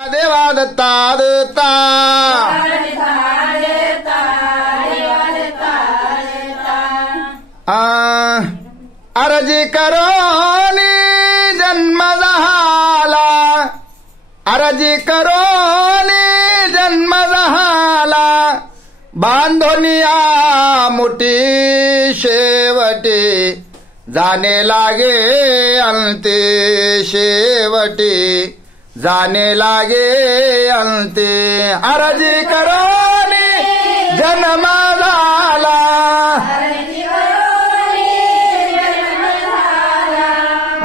देवा दत्ता दत्ता अर्जी करोनी जन्म झाला, अर्जी करोनी जन्म झाला, बांधोनिया मुठी शेवटी जाने लागे अंते, शेवटी जाने लागे अंते, अर्जी करोनी जन्म झाला,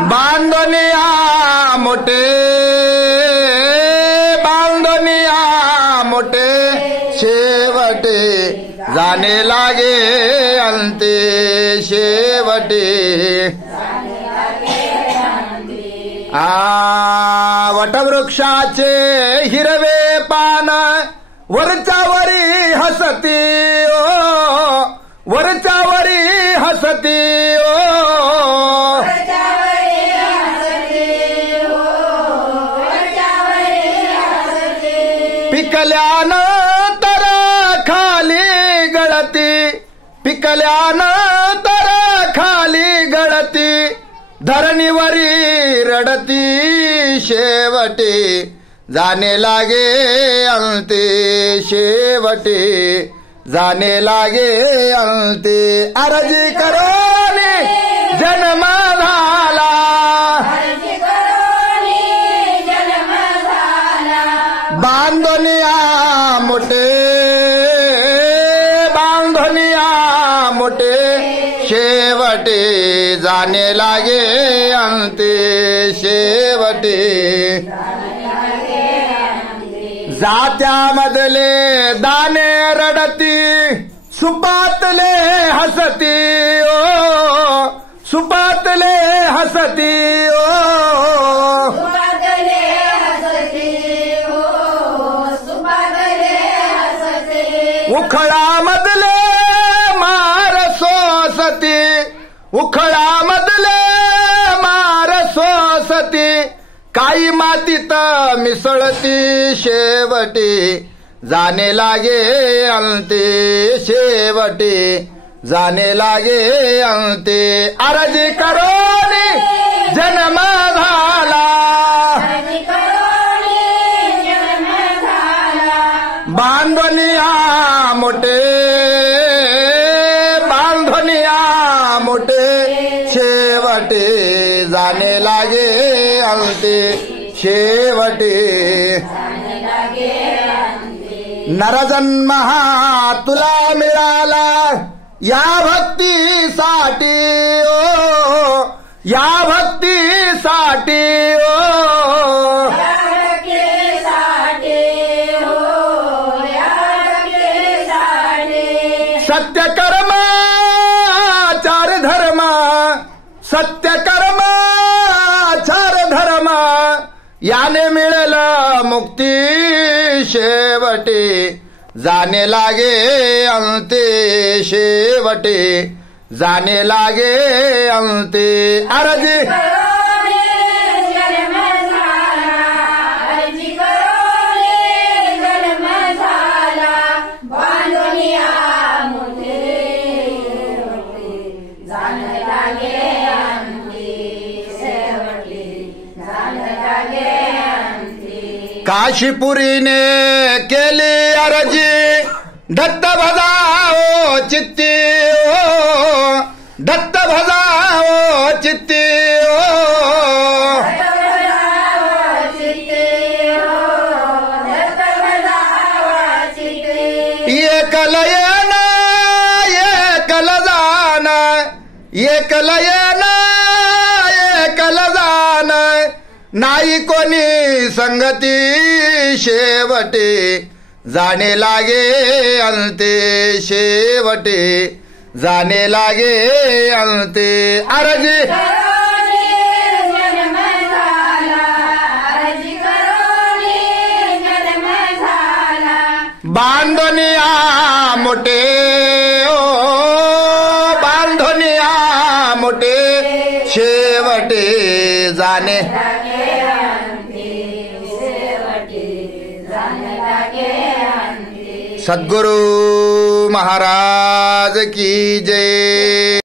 बांधोनिया मोठे, बांधोनिया मोठे, शेवटी जाने लागे अंते, शेवटी वटवृक्षाचे हिरवे पान वरच्यावरी हसती ओ, वरच्यावरी हसती ओ, पिकल्यानंतर खाली गळती, पिकल्यानंतर खाली गळती, धरणीवरी रडती शेवटी जाने लागे अंते, शेवटी जाने लागे अंते, अर्जी करोनी जन्म झाला, बांधोनिया मोठे, बांधोनिया मोठे, शेवटी जाने लागे अंते, शेवटी जात्यामधले दाणे रडती, सुपातले हसती ओ, सुपातले हसती ओ, उखळामधले मार सोसती, उखळामधले मार सोसती, काही मातीत मिसळती शेवटी जाने लागे अंते, शेवटी जाने लागे अंते, अर्जी करोनी जन्म झाला, बांधोनिया मोठे, बांधोनिया मोठे, शेवटी जाने लागे अंते, शेवटी नरजन्म हा तुला मिळाला या भक्तीसाठी ओ, या भक्तीसाठी ओ, सत्य कर्म चार धर्म, सत्य कर्म चार धर्म, याने मिळेल मुक्ती शेवटी जाने लागे अंते, शेवटी जाने लागे अंते, अर्जी काशीपुरीने केली अर्जी दत्त भजाओ चित्ती ओ, दत्त भजाओ चित्ती ओ, एकल येना एकल जान, एकल येना एकल जान, नाही कोणी संगती शेवटी जाने लागे अंते, शेवटी जाने लागे अंते, अर्जी बांधोनिया मोठे ओ, बांधोनिया मोठे, शेवटी जाने सद्गुरु महाराज की जय।